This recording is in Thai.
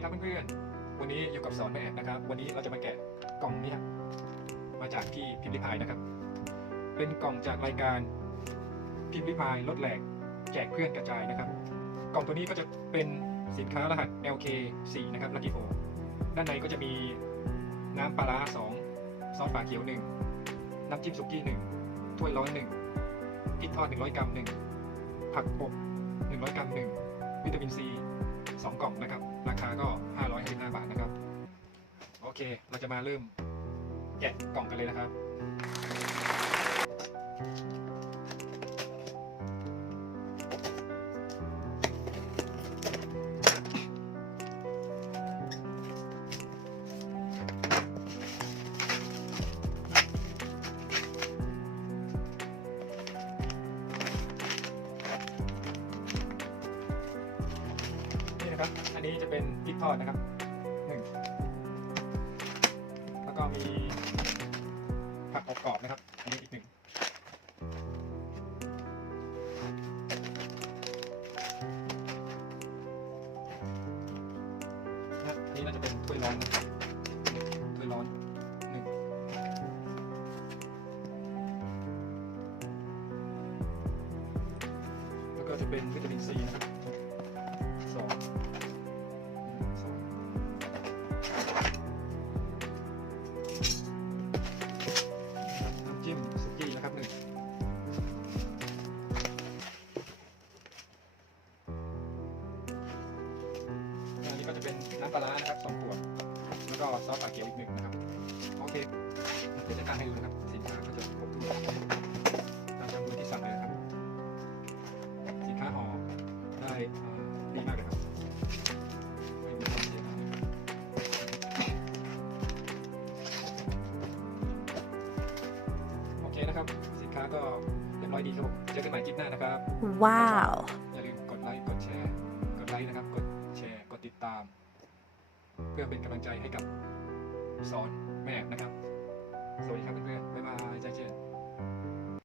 ดีครับเพื่อนๆ วันนี้อยู่กับสอนแม่นะครับ วันนี้เราจะมาแกะกล่องนี้มาจากที่พิมพ์ริพายนะครับ เป็นกล่องจากรายการพิมพ์ริพายลดแหลกแจกเพื่อนกระจายนะครับ กล่องตัวนี้ก็จะเป็นสินค้ารหัส LK4 นะครับลักกี้โฟด้านในก็จะมีน้ำปลาร้า2ซอสฝาเขียว 1 น้ำจิ้มสุกี้1ถ้วยร้อน1พริกทอด 100 กรัม 1 ผักอบ 100 กรัม 1 วิตามินซี 2 กล่องนะครับ ราคาก็ 555 บาทนะครับ โอเค เราจะมาเริ่มแกะกล่องกันเลยนะครับ นะครับ อันนี้จะเป็นพริกทอดนะครับหนึ่งแล้วก็มีผักอบกรอบนะครับ อันนี้อีกหนึ่งนะอันนี้น่าจะเป็นถ้วยร้อนนะครับถ้วยร้อนหนึ่งแล้วก็จะเป็นวิตามินซีนะครับ ก็จะเป็นน้ำปลาร้านะครับสองขวด แล้วก็ซอสปลาเกี๊ยวอีกหนึ่งนะครับ โอเคผมจะการให้ดูนะครับ สินค้าก็จะครบถ้วนตามจำนวนที่สั่งเลยนะครับ สินค้าห่อได้เอ่อดีมากเลยครับไม่มีความเสียหายโอเคนะครับ สินค้าก็เรียบร้อยดีครับผมเจอกันใหม่คลิปหน้านะครับ Wow. อย่าลืมกดไลค์ กดแชร์ กดไลค์นะครับ กดแชร์กด ตาม เพื่อเป็นกำลังใจให้กับสอนแม่นะครับ สวัสดีครับเพื่อนๆบ๊ายบายใจเย็น